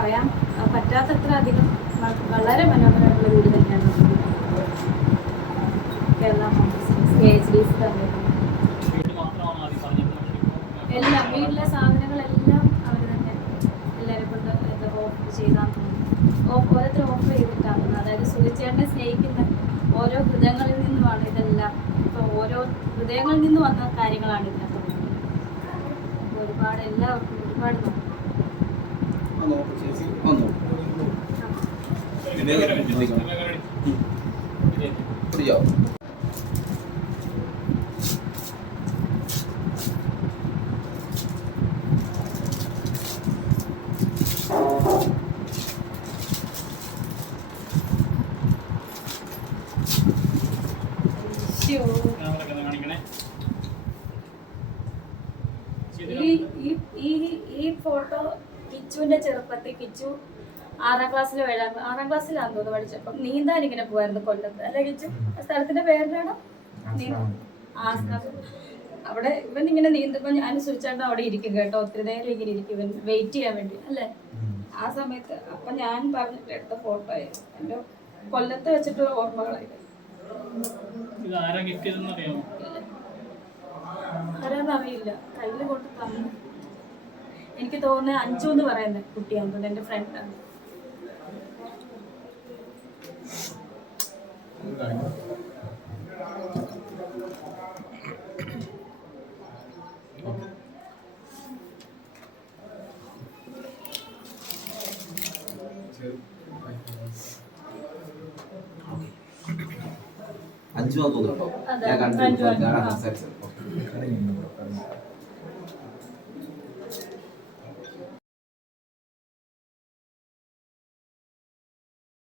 പറയാൻ പറ്റാത്തത്ര അധികം വളരെ മനോഹരമായിട്ടുള്ള വീട് തന്നെയാണ് കേരള എല്ലാം വീട്ടിലെ സാധനങ്ങളെല്ലാം അവർ തന്നെ എല്ലാവരെ കൊണ്ട് എന്താ ഓഫ് ചെയ്താന്ന് തോന്നുന്നു. ഓഫ് ഓരോരുത്തർ ഓഫ് ചെയ്തിട്ടാണ് അതായത് സുഖിച്ചേട്ടനെ സ്നേഹിക്കുന്ന ഓരോ ഹൃദയങ്ങളിൽ നിന്നുമാണ് ഇതെല്ലാം. ഇപ്പോൾ ഓരോ ഹൃദയങ്ങളിൽ നിന്ന് വന്ന കാര്യങ്ങളാണ് ഇതിനകത്ത് ഒരുപാട് എല്ലാവർക്കും ഒരുപാട് നന്ദി. ഈ ഈ ഈ ഈ ഫോട്ടോ കിച്ചുവിന്റെ ചെറുപ്പത്തിൽ കിച്ചു ആറാം ക്ലാസ്സിലോ ഏഴാം ആറാം ക്ലാസ്സിലാന്ന് തോന്നുന്നു പഠിച്ചപ്പം. നീന്താൻ ഇങ്ങനെ പോവായിരുന്നു കൊല്ലത്ത്. അല്ലെ കിച്ചു? സ്ഥലത്തിന്റെ പേരിലാണ്. അവിടെ ഇവൻ ഇങ്ങനെ നീന്തുമ്പോൾ ഞാൻ സുരിച്ചാണ്ട് അവിടെ ഇരിക്കും കേട്ടോ. ഒത്തിരി നേരം ഇങ്ങനെ ഇരിക്കും ഇവൻ. വെയിറ്റ് ചെയ്യാൻ വേണ്ടി. അല്ലേ? ആ സമയത്ത് അപ്പൊ ഞാൻ പറഞ്ഞിട്ട് എടുത്ത ഫോട്ടോ എന്റെ കൊല്ലത്ത് വെച്ചിട്ടുള്ള ഓർമ്മകളായിരുന്നു ആരാന്നറിയില്ല കയ്യിൽ കൊണ്ട് തന്നു. എനിക്ക് തോന്നുന്നത് അഞ്ചു എന്ന് പറയുന്ന കുട്ടിയാണ് തോന്നുന്നു. എന്റെ ഫ്രണ്ടാണ് അഞ്ചു തോന്നുന്നുണ്ടോ ഞാൻ കണ്ടു സംസാരിച്ചത്.